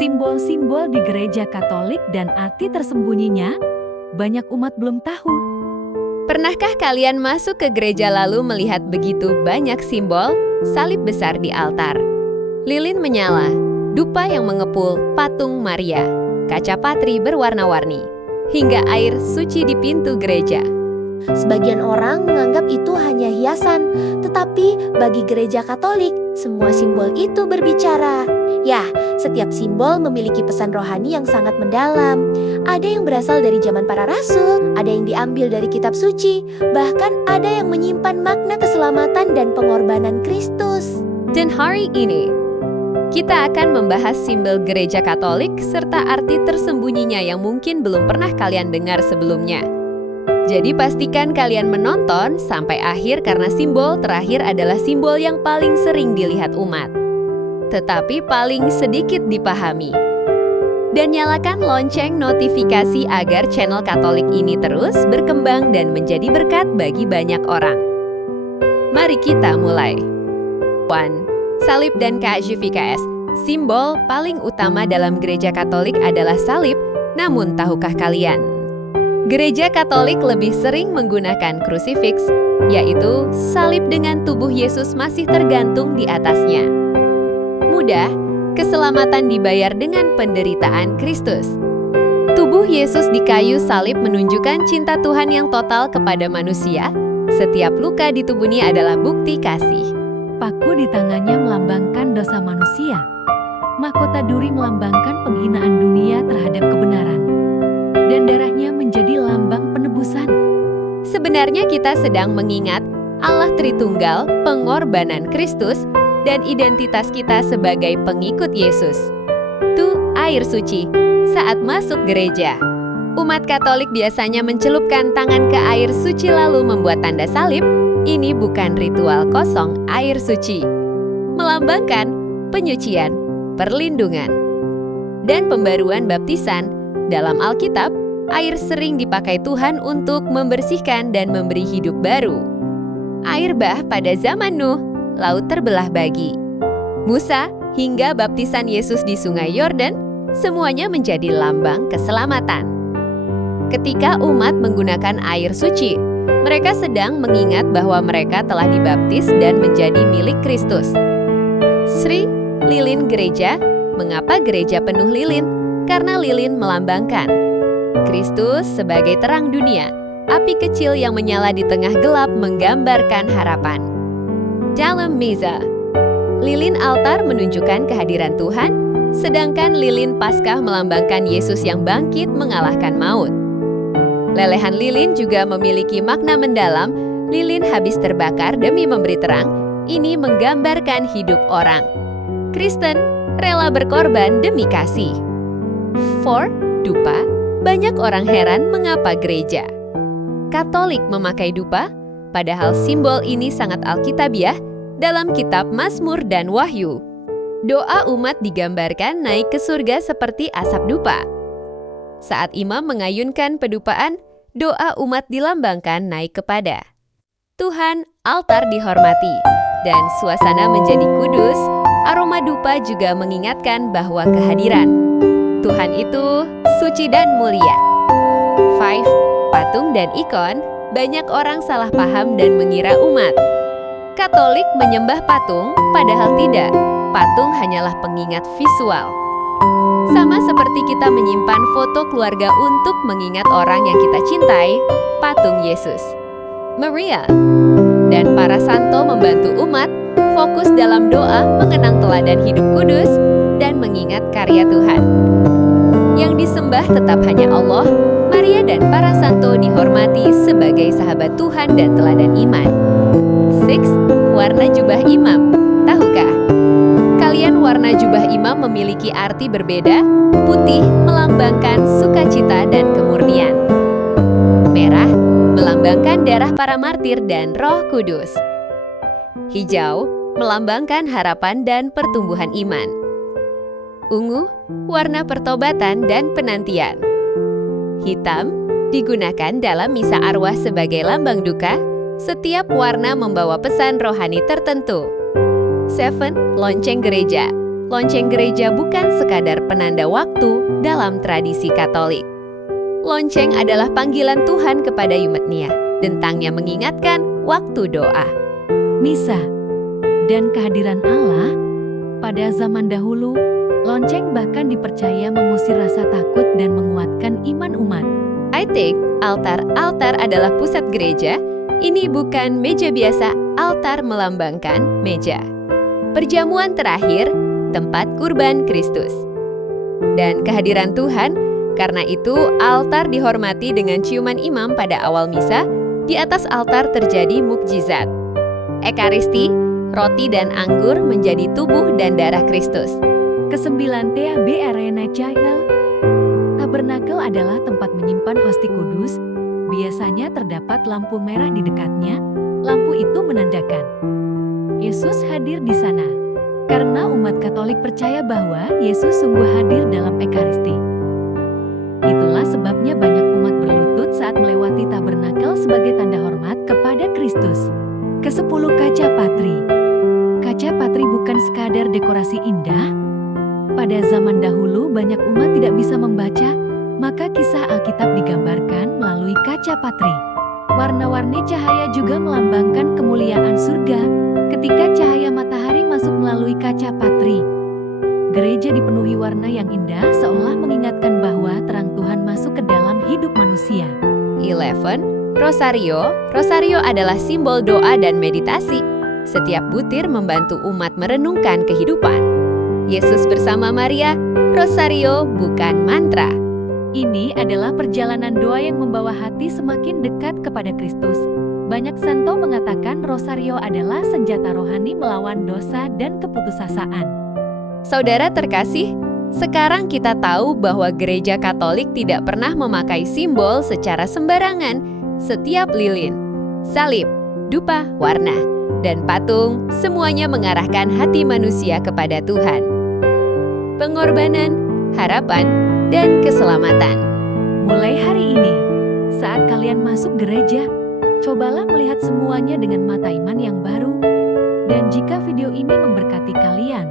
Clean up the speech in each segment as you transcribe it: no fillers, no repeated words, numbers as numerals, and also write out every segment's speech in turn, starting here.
Simbol-simbol di gereja Katolik dan arti tersembunyinya, banyak umat belum tahu. Pernahkah kalian masuk ke gereja lalu melihat begitu banyak simbol salib besar di altar? Lilin menyala, dupa yang mengepul patung Maria, kaca patri berwarna-warni, hingga air suci di pintu gereja. Sebagian orang menganggap itu hanya hiasan, tetapi bagi gereja Katolik, semua simbol itu berbicara. Ya, setiap simbol memiliki pesan rohani yang sangat mendalam. Ada yang berasal dari zaman para rasul, ada yang diambil dari kitab suci, bahkan ada yang menyimpan makna keselamatan dan pengorbanan Kristus. Dan hari ini, kita akan membahas simbol gereja Katolik serta arti tersembunyinya yang mungkin belum pernah kalian dengar sebelumnya. Jadi pastikan kalian menonton sampai akhir karena simbol terakhir adalah simbol yang paling sering dilihat umat, tetapi paling sedikit dipahami. Dan nyalakan lonceng notifikasi agar channel Katolik ini terus berkembang dan menjadi berkat bagi banyak orang. Mari kita mulai. 1. Salib dan KJVKS. Simbol paling utama dalam gereja Katolik adalah salib, namun tahukah kalian? Gereja Katolik lebih sering menggunakan krusifiks, yaitu salib dengan tubuh Yesus masih tergantung di atasnya. Mudah, keselamatan dibayar dengan penderitaan Kristus. Tubuh Yesus di kayu salib menunjukkan cinta Tuhan yang total kepada manusia. Setiap luka di tubuhnya adalah bukti kasih. Paku di tangannya melambangkan dosa manusia. Mahkota duri melambangkan penghinaan dunia terhadap kebenaran. Dan darahnya menjadi lambang penebusan. Sebenarnya kita sedang mengingat Allah Tritunggal, pengorbanan Kristus, dan identitas kita sebagai pengikut Yesus. Tuh air suci saat masuk gereja. Umat Katolik biasanya mencelupkan tangan ke air suci lalu membuat tanda salib. Ini bukan ritual kosong air suci. Melambangkan penyucian, perlindungan, dan pembaruan baptisan. Dalam Alkitab, air sering dipakai Tuhan untuk membersihkan dan memberi hidup baru. Air bah pada zaman Nuh, laut terbelah bagi Musa, hingga baptisan Yesus di Sungai Yordan, semuanya menjadi lambang keselamatan. Ketika umat menggunakan air suci, mereka sedang mengingat bahwa mereka telah dibaptis dan menjadi milik Kristus. Sri, lilin gereja. Mengapa gereja penuh lilin? Karena lilin melambangkan Kristus sebagai terang dunia. Api kecil yang menyala di tengah gelap menggambarkan harapan. Dalam meza, lilin altar menunjukkan kehadiran Tuhan, sedangkan lilin Paskah melambangkan Yesus yang bangkit mengalahkan maut. Lelehan lilin juga memiliki makna mendalam. Lilin habis terbakar demi memberi terang. Ini menggambarkan hidup orang Kristen rela berkorban demi kasih. 4. Dupa. Banyak orang heran mengapa gereja Katolik memakai dupa, padahal simbol ini sangat alkitabiah dalam kitab Mazmur dan Wahyu. Doa umat digambarkan naik ke surga seperti asap dupa. Saat imam mengayunkan pedupaan, doa umat dilambangkan naik kepada Tuhan. Altar dihormati, dan suasana menjadi kudus. Aroma dupa juga mengingatkan bahwa kehadiran Tuhan itu suci dan mulia. 5. Patung dan ikon. Banyak orang salah paham dan mengira umat Katolik menyembah patung, padahal tidak. Patung hanyalah pengingat visual. Sama seperti kita menyimpan foto keluarga untuk mengingat orang yang kita cintai, patung Yesus, Maria, dan para santo membantu umat fokus dalam doa mengenang teladan hidup kudus dan mengingat karya Tuhan. Yang disembah tetap hanya Allah. Maria dan para santo dihormati sebagai sahabat Tuhan dan teladan iman. 6. Warna jubah imam. Tahukah kalian warna jubah imam memiliki arti berbeda? Putih melambangkan sukacita dan kemurnian. Merah melambangkan darah para martir dan Roh Kudus. Hijau melambangkan harapan dan pertumbuhan iman. Ungu, warna pertobatan dan penantian. Hitam digunakan dalam misa arwah sebagai lambang duka. Setiap warna membawa pesan rohani tertentu. 7. Lonceng gereja. Lonceng gereja bukan sekadar penanda waktu dalam tradisi Katolik. Lonceng adalah panggilan Tuhan kepada umatnya, tentangnya mengingatkan waktu doa. Misa dan kehadiran Allah. Pada zaman dahulu, lonceng bahkan dipercaya mengusir rasa takut dan menguatkan iman umat. Altar adalah pusat gereja. Ini bukan meja biasa, altar melambangkan meja perjamuan terakhir, tempat kurban Kristus. Dan kehadiran Tuhan, karena itu altar dihormati dengan ciuman imam pada awal misa. Di atas altar terjadi mukjizat. Ekaristi, roti dan anggur menjadi tubuh dan darah Kristus. Kesembilan Tabernakel. Tabernakel adalah tempat menyimpan hosti kudus. Biasanya terdapat lampu merah di dekatnya. Lampu itu menandakan Yesus hadir di sana. Karena umat Katolik percaya bahwa Yesus sungguh hadir dalam Ekaristi. Itulah sebabnya banyak umat berlutut saat melewati tabernakel sebagai tanda hormat kepada Kristus. Ke-10 kaca patri. Kaca patri bukan sekadar dekorasi indah. Pada zaman dahulu banyak umat tidak bisa membaca, maka kisah Alkitab digambarkan melalui kaca patri. Warna-warni cahaya juga melambangkan kemuliaan surga. Ketika cahaya matahari masuk melalui kaca patri, gereja dipenuhi warna yang indah seolah mengingatkan bahwa terang Tuhan masuk ke dalam hidup manusia. 11. Rosario. Rosario adalah simbol doa dan meditasi. Setiap butir membantu umat merenungkan kehidupan. Yesus bersama Maria, Rosario bukan mantra. Ini adalah perjalanan doa yang membawa hati semakin dekat kepada Kristus. Banyak santo mengatakan Rosario adalah senjata rohani melawan dosa dan keputusasaan. Saudara terkasih, sekarang kita tahu bahwa gereja Katolik tidak pernah memakai simbol secara sembarangan. Setiap lilin, salib, dupa warna, dan patung semuanya mengarahkan hati manusia kepada Tuhan. Pengorbanan, harapan, dan keselamatan. Mulai hari ini, saat kalian masuk gereja, cobalah melihat semuanya dengan mata iman yang baru. Dan jika video ini memberkati kalian,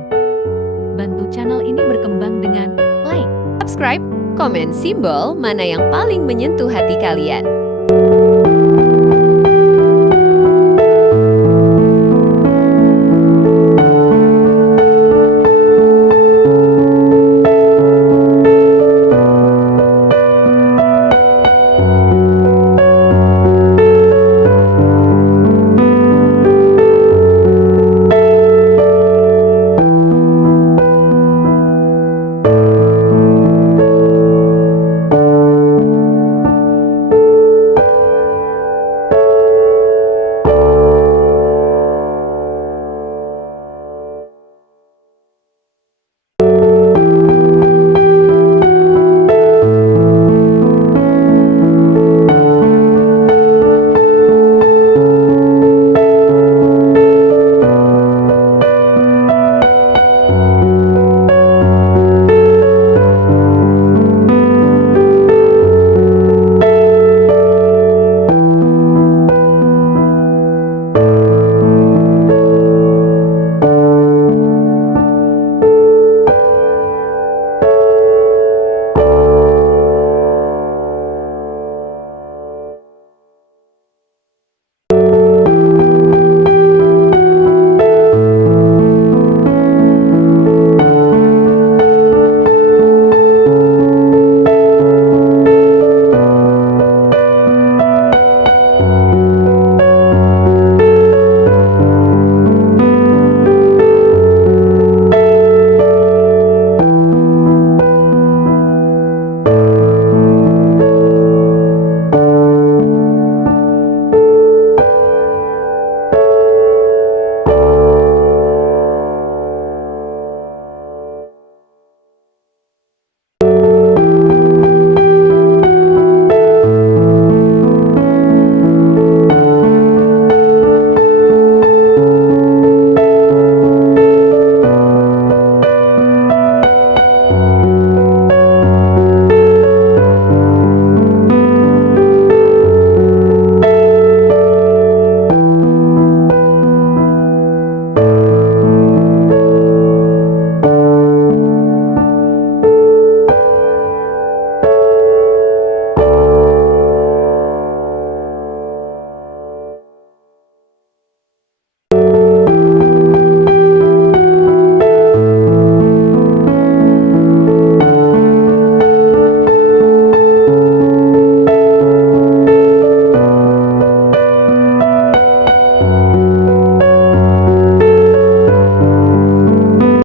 bantu channel ini berkembang dengan like, Subscribe, komen simbol mana yang paling menyentuh hati kalian.